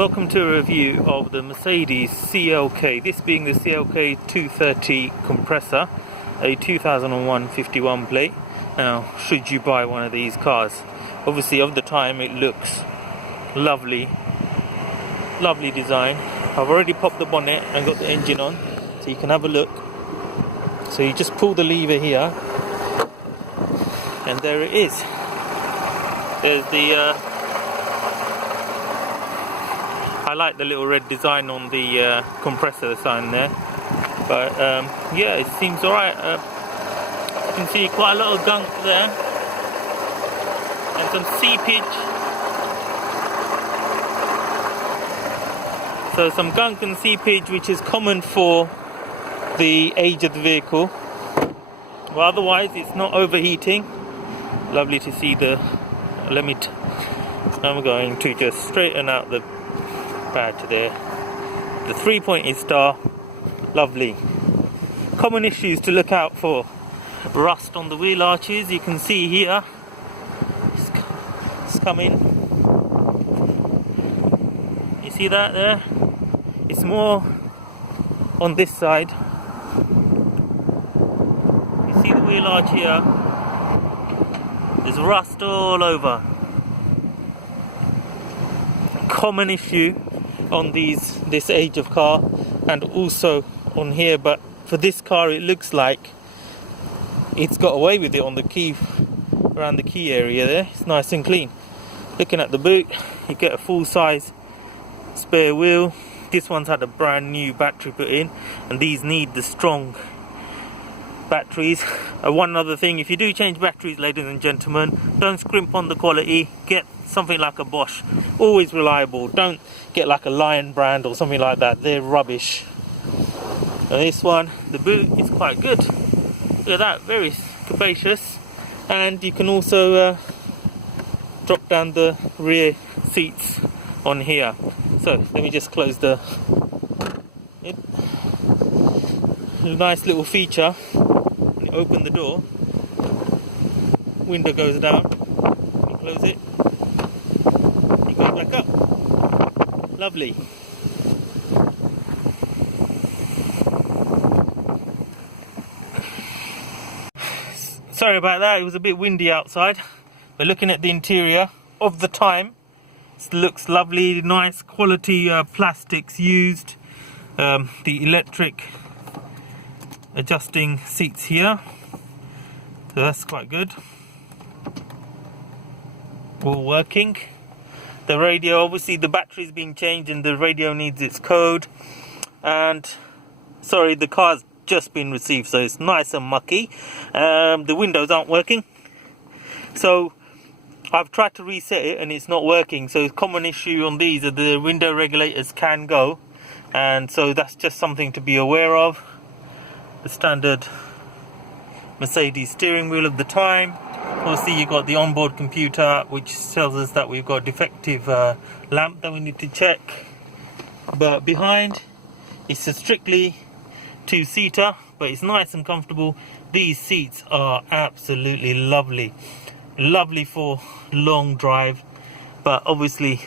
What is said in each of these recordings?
Welcome to a review of the Mercedes CLK, this being the CLK 230 compressor, a 2001 51 plate. Now, should you buy one of these cars? Obviously, of the time, it looks lovely, lovely design. I've already popped the bonnet and got the engine on, so you can have a look. So you just pull the lever here, and there it is. There's the I like the little red design on the compressor sign there, but yeah, it seems alright. You can see quite a lot of gunk there and some seepage. So some gunk and seepage, which is common for the age of the vehicle, but otherwise it's not overheating. Lovely to see the I'm going to just straighten out the badge there. The 3-pointed star, lovely. Common issues to look out for: rust on the wheel arches. You can see here it's coming. You see that there? It's more on this side. You see the wheel arch here? There's rust all over. Common issue on this age of car, and also on here, but for this car it looks like it's got away with it on the key, around the key area there. It's nice and clean. Looking at the boot, you get a full size spare wheel. This one's had a brand new battery put in, and these need the strong batteries. One other thing, if you do change batteries, ladies and gentlemen, don't scrimp on the quality. Get something like a Bosch, always reliable. Don't get like a Lion brand or something like that, they're rubbish. And this one, the boot is quite good. Look at that, very capacious. And you can also drop down the rear seats on here. So let me just close the nice little feature. Open the door, window goes down, you close it, it goes back up. Lovely. Sorry about that, it was a bit windy outside. We're looking at the interior of the time. It looks lovely, nice quality plastics used. The electric adjusting seats here, so that's quite good. All working. The radio, obviously the battery's been changed and the radio needs its code. And sorry, the car's just been received, so it's nice and mucky. The windows aren't working, so I've tried to reset it and it's not working. So a common issue on these are the window regulators can go, and so that's just something to be aware of. The standard Mercedes steering wheel of the time. Obviously you got the onboard computer, which tells us that we've got a defective lamp that we need to check. But behind, it's a strictly two-seater, but it's nice and comfortable. These seats are absolutely lovely. Lovely for long drive, but obviously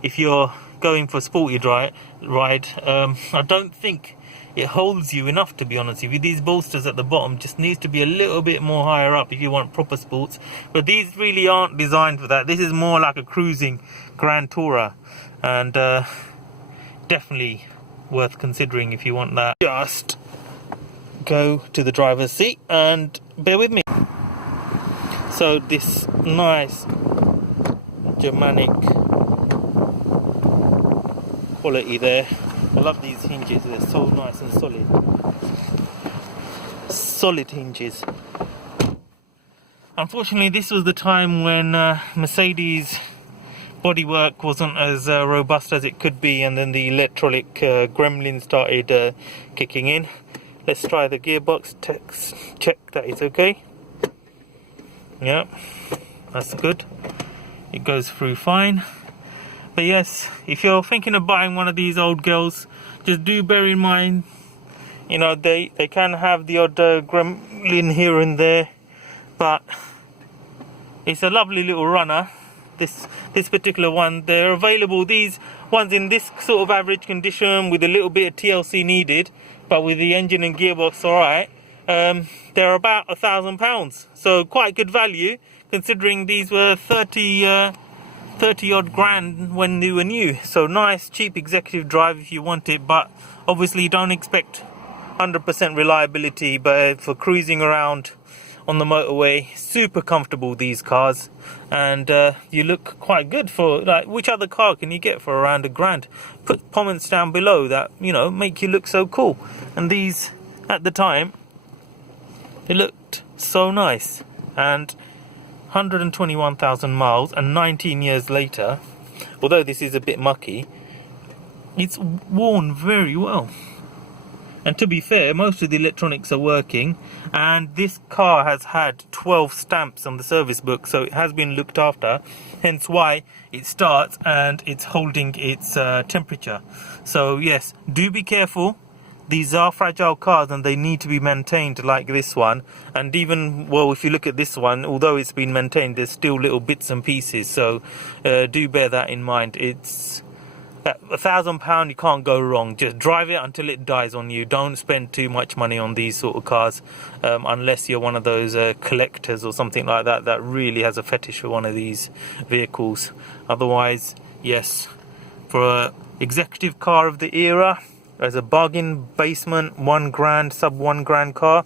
if you're going for a sporty ride, I don't think it holds you enough, to be honest with you. These bolsters at the bottom just needs to be a little bit more higher up if you want proper sports, but these really aren't designed for that. This is more like a cruising Grand Tourer, and definitely worth considering if you want that. Just go to the driver's seat and bear with me. So this nice Germanic quality there. I love these hinges, they're so nice and solid. Solid hinges. Unfortunately, this was the time when Mercedes bodywork wasn't as robust as it could be, and then the electronic gremlin started kicking in. Let's try the gearbox, check that it's okay. Yeah, that's good. It goes through fine. But yes, if you're thinking of buying one of these old girls, just do bear in mind, you know, they can have the odd gremlin here and there, but it's a lovely little runner. this particular one. They're available, these ones in this sort of average condition with a little bit of TLC needed, but with the engine and gearbox alright. They're about £1,000, so quite good value considering these were 30 odd grand when they were new. So nice cheap executive drive if you want it, but obviously don't expect 100% reliability. But for cruising around on the motorway, super comfortable these cars, and you look quite good for, like, which other car can you get for around £1,000? Put comments down below that, you know, make you look so cool. And these at the time, it looked so nice. And 121,000 miles, and 19 years later, although this is a bit mucky, it's worn very well. And to be fair, most of the electronics are working, and this car has had 12 stamps on the service book, so it has been looked after, hence why it starts and it's holding its temperature. So yes, do be careful. These are fragile cars and they need to be maintained like this one. And even, well, if you look at this one, although it's been maintained, there's still little bits and pieces. So do bear that in mind. It's at £1,000, you can't go wrong. Just drive it until it dies on you. Don't spend too much money on these sort of cars, unless you're one of those collectors or something like that that really has a fetish for one of these vehicles. Otherwise, yes, for an executive car of the era, as a bargain basement, £1,000, sub £1,000 car,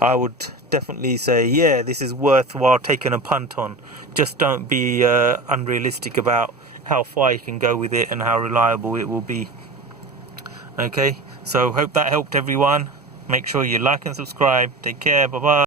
I would definitely say, yeah, this is worthwhile taking a punt on. Just don't be unrealistic about how far you can go with it and how reliable it will be. Okay, so hope that helped everyone. Make sure you like and subscribe. Take care, bye bye.